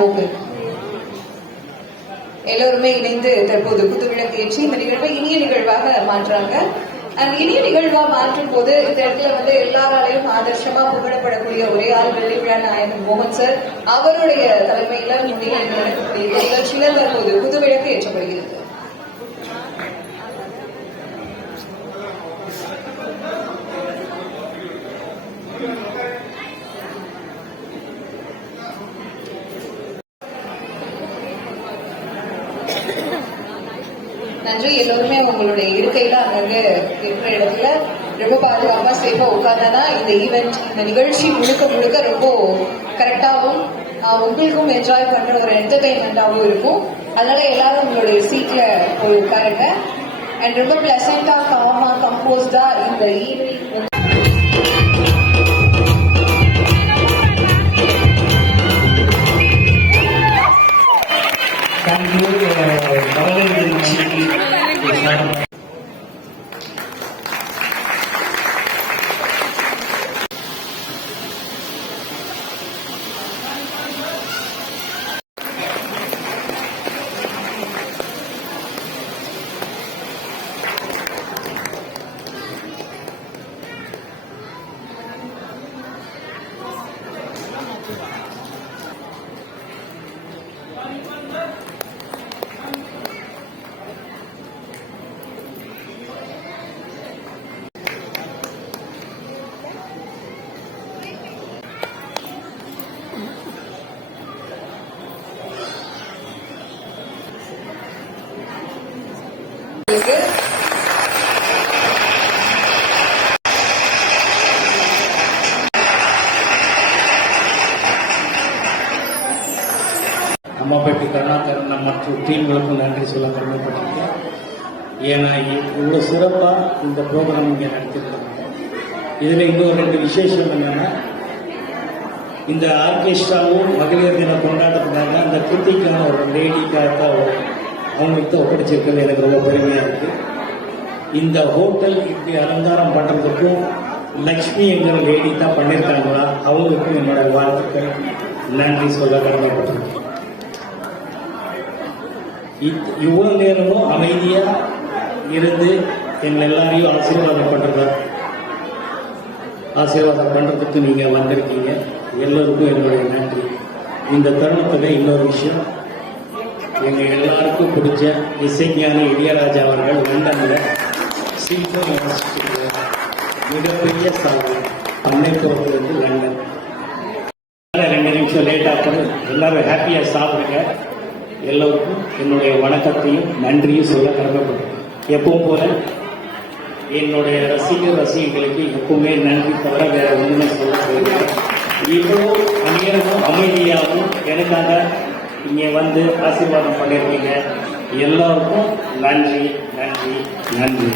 vocal. எல்லோருமே இணைந்து தற்போது குத்துவிளக்கு ஏற்றி இந்த நிகழ்வை இனிய நிகழ்வாக மாற்றுறாங்க. இனிய நிகழ்வா மாற்றும் போது இந்த இடத்துல எல்லாராலையும் ஆதர்ஷமா புகழப்படக்கூடிய ஒரே ஆள் வெள்ளி விழா நாயகன் மோகன் சார் அவருடைய தலைமையில முன்னிலையில் நடக்கக்கூடிய நிகழ்ச்சியில தற்போது குத்துவிளக்கு ஏற்றப்படுகிறது. நன்றி. எல்லோருமே உங்களுடைய இருக்கையில அங்கங்க இருக்கிற இடத்துல ரொம்ப பாதுகாப்பா சேஃபா உட்கார்ந்தாதான் இந்த ஈவெண்ட் இந்த நிகழ்ச்சி முழுக்க முழுக்க ரொம்ப கரெக்டாகவும் உங்களுக்கும் என்ஜாய் பண்ற ஒரு என்டர்டைன்மெண்டாகவும் இருக்கும். அதனால எல்லாரும் உங்களுடைய சீட்ல போய் உட்காருங்க. அண்ட் ரொம்ப பிளசண்டா காமா கம்போஸ்டா இந்த ஈவினிங் அம்மாப்பேட்டை கருணாகரன் மற்றும் டீம்களுக்கும் நன்றி சொல்ல கடமைப்பட்டிருக்கேன். ஏன்னா இவ்வளோ சிறப்பாக இந்த ப்ரோக்ராம் இங்கே நடத்திருக்காங்க. இதில் இன்னொரு 2 விசேஷம் என்னன்னா, இந்த ஆர்கெஸ்ட்ராவும் மகளிர் தினம் கொண்டாடுறதுனால அந்த கிருத்திக்கான ஒரு லேடிக்காக அவங்களுக்கு ஒப்படைச்சிருக்கிறது எனக்கு ரொம்ப பெருமையாக இருக்குது. இந்த ஹோட்டல் இப்படி அலங்காரம் பண்ணுறதுக்கும் லக்ஷ்மி என்கிற லேடி தான் பண்ணியிருக்காங்களா, அவங்களுக்கும் என்னோட வாழ்த்துக்கள் நன்றி சொல்ல கடமைப்பட்டிருக்கேன். இவ்வளவு நேரமும் அமைதியா இருந்து எங்களை எல்லாரையும் ஆசீர்வாதம் பண்றதுக்கு நீங்க வந்திருக்கீங்க. எல்லோருக்கும் என்னுடைய நன்றி. இந்த தருணத்துல இன்னொரு விஷயம், எங்க எல்லாருக்கும் பிடிச்ச இசைஞானி இளையராஜா அவர்கள் லண்டன்ல சில்வர் யூனிவர்சிட்டியில் மிகப்பெரிய சாதனை அன்னைக்கு லண்டன் 2 நிமிஷம் லேட் ஆகுது. எல்லாரும் ஹாப்பியா சாப்பிடுங்க. எல்லோருக்கும் என்னுடைய வணக்கத்தையும் நன்றியும் சொல்ல கடமைப்படுறேன். எப்பவும் போல என்னுடைய ரசிகர்களுக்கு எப்பவுமே நன்றி தவிர வேற ஒன்றுமே சொல்ல போகிறேன். இவ்வளோ நேரமும் அமைதியாகவும் எனக்காக இங்கே வந்து ஆசீர்வாதம் பண்ணியிருக்கீங்க. எல்லாருக்கும் நன்றி நன்றி நன்றி.